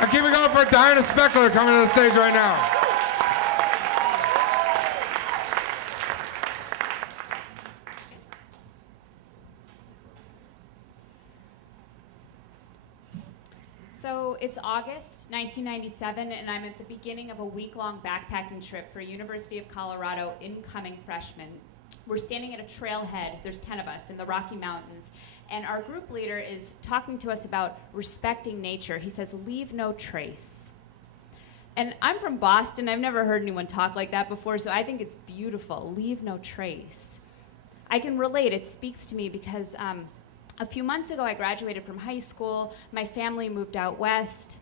And keep it going for Diana Spechler coming to the stage right now. So it's August 1997, and I'm at the beginning of a week-long backpacking trip for University of Colorado incoming freshmen. We're standing at a trailhead, there's 10 of us, in the Rocky Mountains, and our group leader is talking to us about respecting nature. He says, leave no trace. And I'm from Boston, I've never heard anyone talk like that before, so I think it's beautiful, leave no trace. I can relate, it speaks to me because a few months ago, I graduated from high school, my family moved out west,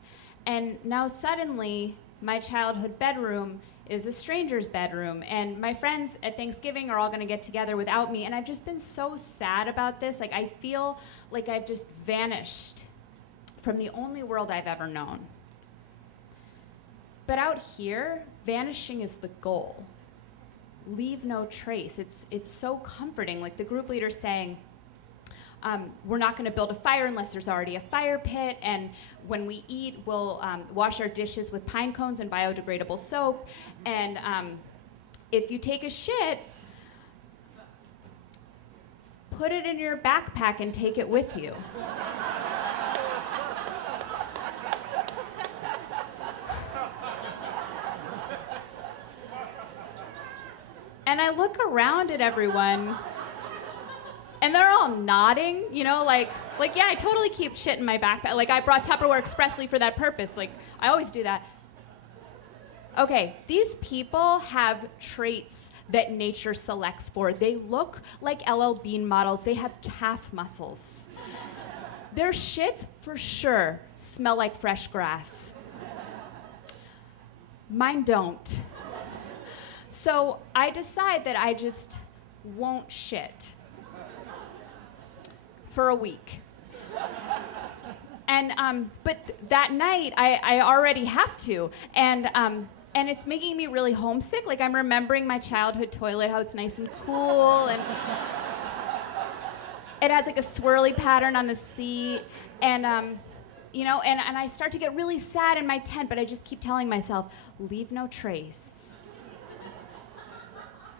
and now suddenly, my childhood bedroom is a stranger's bedroom, and my friends at Thanksgiving are all gonna get together without me, and I've just been so sad about this. Like, I feel like I've just vanished from the only world I've ever known. But out here, vanishing is the goal. Leave no trace. It's so comforting, like the group leader saying, we're not going to build a fire unless there's already a fire pit, and when we eat, we'll wash our dishes with pine cones and biodegradable soap, and if you take a shit, put it in your backpack and take it with you. And I look around at everyone, and they're all nodding, you know, like, yeah, I totally keep shit in my backpack. Like, I brought Tupperware expressly for that purpose. Like, I always do that. Okay, these people have traits that nature selects for. They look like LL Bean models. They have calf muscles. Their shits, for sure, smell like fresh grass. Mine don't. So I decide that I just won't shit for a week. And but that night I already have to, and it's making me really homesick. Like, I'm remembering my childhood toilet, how it's nice and cool, and it has like a swirly pattern on the seat, and you know, and I start to get really sad in my tent, but I just keep telling myself, leave no trace,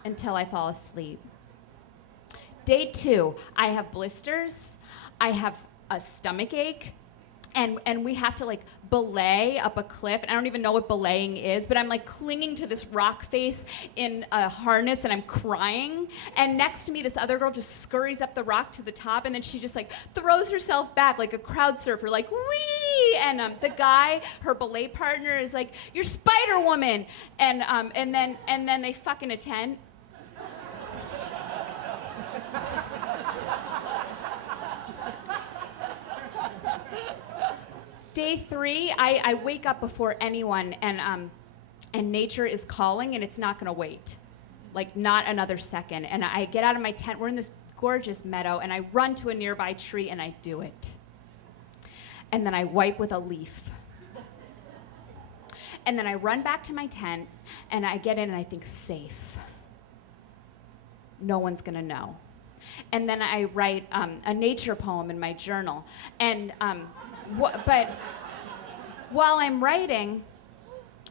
until I fall asleep. Day 2, I have blisters, I have a stomach ache, and we have to like belay up a cliff. And I don't even know what belaying is, but I'm like clinging to this rock face in a harness, and I'm crying. And next to me, this other girl just scurries up the rock to the top, and then she just like throws herself back like a crowd surfer, like wee. And the guy, her belay partner, is like, "You're Spider Woman," and then they fuck in a tent. Day 3, I wake up before anyone, and nature is calling, and it's not gonna wait. Like, not another second. And I get out of my tent, we're in this gorgeous meadow, and I run to a nearby tree, and I do it. And then I wipe with a leaf. And then I run back to my tent, and I get in, and I think, safe. No one's gonna know. And then I write a nature poem in my journal. And but while I'm writing,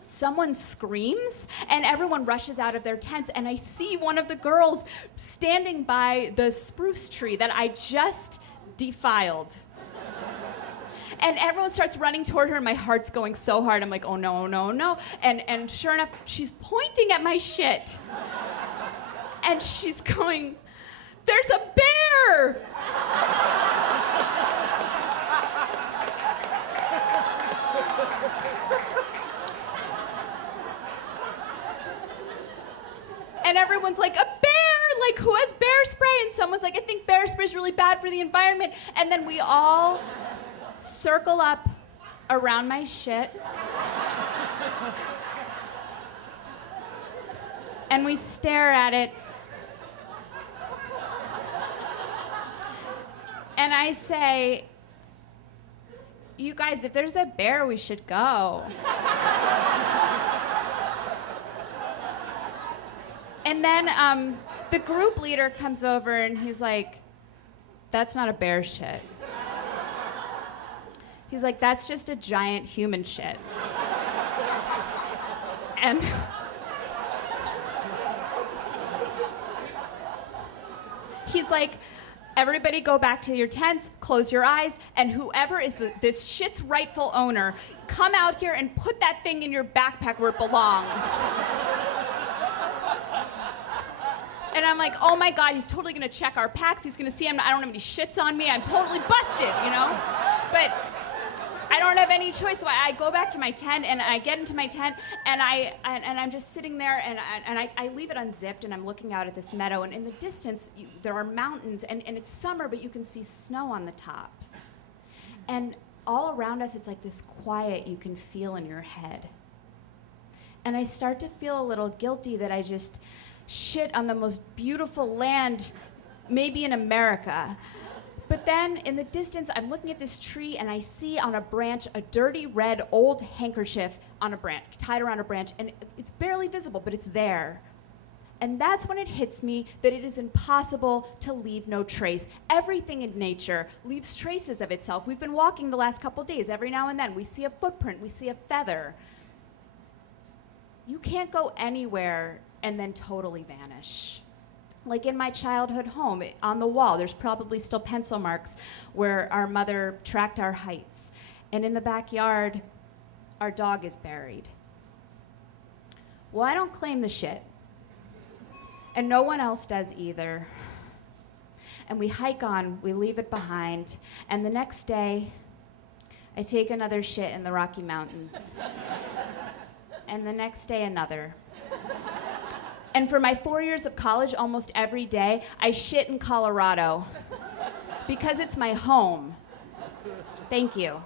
someone screams, and everyone rushes out of their tents, and I see one of the girls standing by the spruce tree that I just defiled. And everyone starts running toward her, and my heart's going so hard. I'm like, oh no, no, no. And sure enough, she's pointing at my shit. And she's going, "There's a bear!" And everyone's like, "A bear? Like, who has bear spray?" And someone's like, "I think bear spray is really bad for the environment." And then we all circle up around my shit. And we stare at it. And I say, "You guys, if there's a bear, we should go." And then the group leader comes over, and he's like, "That's not a bear shit. He's like, that's just a giant human shit. And he's like, everybody go back to your tents, close your eyes, and whoever is this shit's rightful owner, come out here and put that thing in your backpack where it belongs. And I'm like, oh my God, he's totally gonna check our packs. He's gonna see I don't have any shits on me. I'm totally busted, you know? But I don't have any choice, so I go back to my tent, and I get into my tent, and I'm just sitting there, and I leave it unzipped, and I'm looking out at this meadow, and in the distance, there are mountains, and it's summer, but you can see snow on the tops. And all around us, it's like this quiet you can feel in your head. And I start to feel a little guilty that I just shit on the most beautiful land, maybe in America. But then in the distance, I'm looking at this tree, and I see on a branch a dirty red old handkerchief on a branch, tied around a branch, and it's barely visible, but it's there. And that's when it hits me that it is impossible to leave no trace. Everything in nature leaves traces of itself. We've been walking the last couple days. Every now and then, we see a footprint, we see a feather. You can't go anywhere and then totally vanish. Like in my childhood home, on the wall, there's probably still pencil marks where our mother tracked our heights. And in the backyard, our dog is buried. Well, I don't claim the shit. And no one else does either. And we hike on, we leave it behind, and the next day, I take another shit in the Rocky Mountains. And the next day, another. And for my 4 years of college, almost every day, I shit in Colorado because it's my home. Thank you.